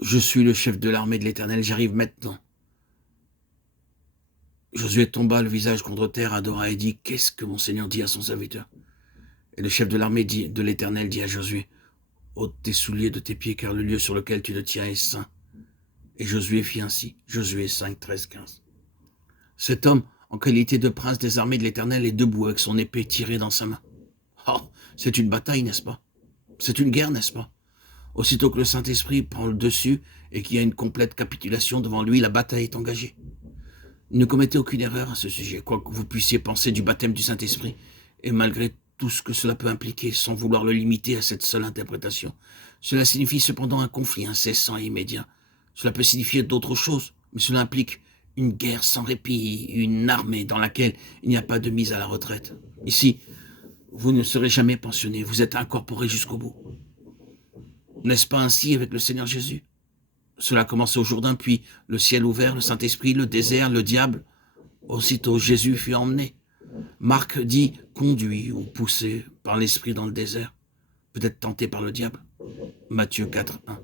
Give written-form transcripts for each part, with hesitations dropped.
Je suis le chef de l'armée de l'Éternel, j'arrive maintenant. Josué tomba le visage contre terre, adora et dit, qu'est-ce que mon Seigneur dit à son serviteur? Et le chef de l'armée de l'Éternel dit à Josué, ôte tes souliers de tes pieds, car le lieu sur lequel tu te tiens est saint. Et Josué fit ainsi. Josué 5, 13, 15. Cet homme, en qualité de prince des armées de l'Éternel, est debout avec son épée tirée dans sa main. Oh, c'est une bataille, n'est-ce pas? C'est une guerre, n'est-ce pas? Aussitôt que le Saint-Esprit prend le dessus et qu'il y a une complète capitulation devant lui, la bataille est engagée. Ne commettez aucune erreur à ce sujet, quoi que vous puissiez penser du baptême du Saint-Esprit, et malgré tout ce que cela peut impliquer, sans vouloir le limiter à cette seule interprétation. Cela signifie cependant un conflit incessant et immédiat. Cela peut signifier d'autres choses, mais cela implique une guerre sans répit, une armée dans laquelle il n'y a pas de mise à la retraite. Ici, vous ne serez jamais pensionné, vous êtes incorporé jusqu'au bout. N'est-ce pas ainsi avec le Seigneur Jésus? Cela a commencé au Jourdain, puis le ciel ouvert, le Saint-Esprit, le désert, le diable. Aussitôt Jésus fut emmené. Marc dit conduit ou poussé par l'Esprit dans le désert, peut-être tenté par le diable. Matthieu 4, 1.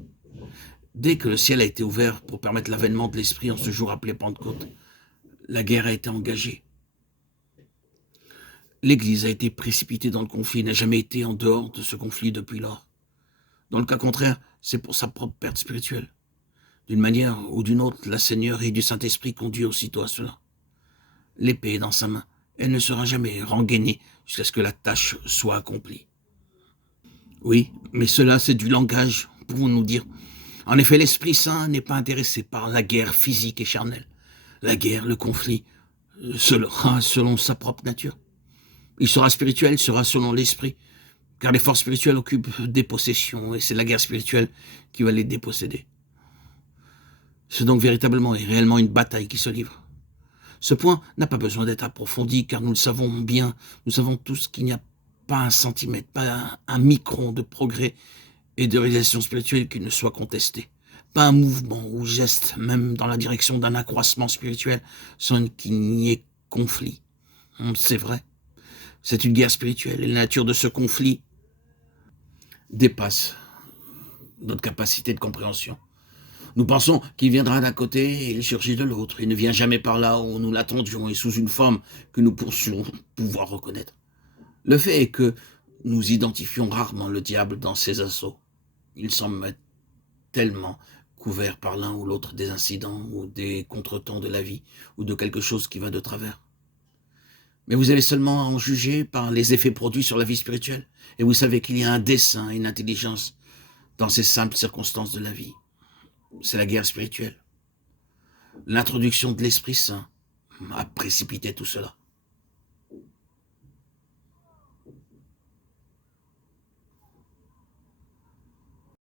Dès que le ciel a été ouvert pour permettre l'avènement de l'Esprit en ce jour appelé Pentecôte, la guerre a été engagée. L'Église a été précipitée dans le conflit, n'a jamais été en dehors de ce conflit depuis lors. Dans le cas contraire, c'est pour sa propre perte spirituelle. D'une manière ou d'une autre, la Seigneurie du Saint-Esprit conduit aussitôt à cela. L'épée est dans sa main, elle ne sera jamais rengainée jusqu'à ce que la tâche soit accomplie. Oui, mais cela c'est du langage, pouvons-nous dire. En effet, l'Esprit Saint n'est pas intéressé par la guerre physique et charnelle. La guerre, le conflit, sera selon sa propre nature. Il sera spirituel, sera selon l'Esprit, car les forces spirituelles occupent des possessions, et c'est la guerre spirituelle qui va les déposséder. C'est donc véritablement et réellement une bataille qui se livre. Ce point n'a pas besoin d'être approfondi, car nous le savons bien, nous savons tous qu'il n'y a pas un centimètre, pas un micron de progrès et de réalisation spirituelle qui ne soit contesté. Pas un mouvement ou geste, même dans la direction d'un accroissement spirituel, sans qu'il n'y ait conflit. C'est vrai. C'est une guerre spirituelle, et la nature de ce conflit dépasse notre capacité de compréhension. Nous pensons qu'il viendra d'un côté et il surgit de l'autre. Il ne vient jamais par là où nous l'attendions et sous une forme que nous pensions pouvoir reconnaître. Le fait est que nous identifions rarement le diable dans ses assauts. Il semble être tellement couvert par l'un ou l'autre des incidents ou des contretemps de la vie ou de quelque chose qui va de travers. Mais vous avez seulement à en juger par les effets produits sur la vie spirituelle. Et vous savez qu'il y a un dessein et une intelligence dans ces simples circonstances de la vie. C'est la guerre spirituelle. L'introduction de l'Esprit Saint a précipité tout cela.